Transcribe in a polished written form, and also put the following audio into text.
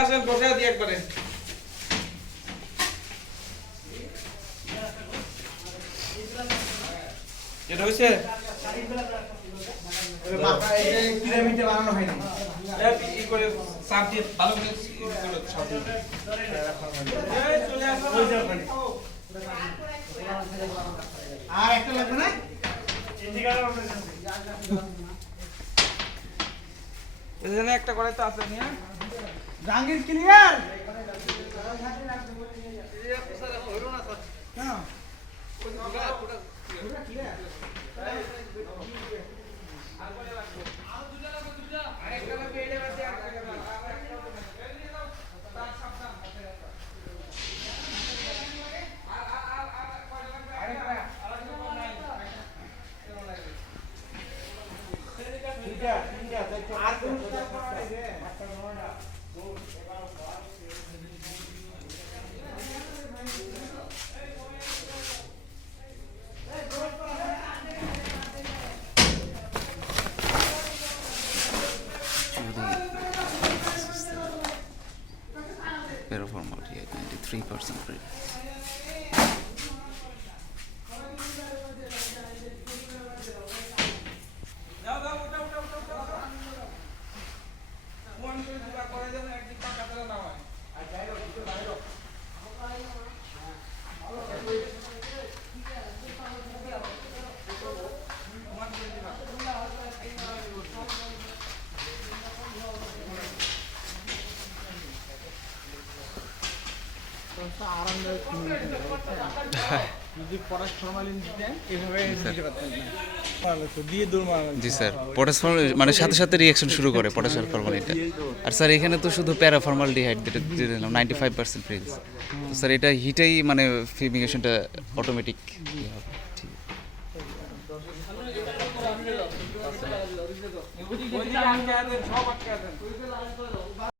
আসেন বসে দিই একবারে। এটা হইছে মাথা এই পিরামিডে বানানো হয় না ই করে চাপ দিয়ে ভালো করে সব চলে আসো আর একটা লাগবে না এখানে একটা করে তো আছে নিয়া Jahangir clear Paraformal here, 93% rate. যাও যাও ওটা ওটা ওটা ওটা ফোন করে দিবা করে দেন একদিন টাকা দিলে না হয় আর যাইরো কিছু যাইরো যদি পটাশ ফরমালিন দিতেন এইভাবে দিতে পারতেন না তো দিয়ে দৌড় মারা জি স্যার পটাশ মানে সাথে সাথে রিঅ্যাকশন শুরু করে পটাশ আর ফরমালিনটা আর স্যার এখানে তো শুধু প্যারাফর্মালডিহাইড যেটা দিয়ে দিলাম 95% ফ্রিজ তো স্যার এটা হিটেই মানে ফিউমিগেশনটা অটোমেটিক হবে ঠিক ওইদিকে আটকে আছেন সব আটকে আছেন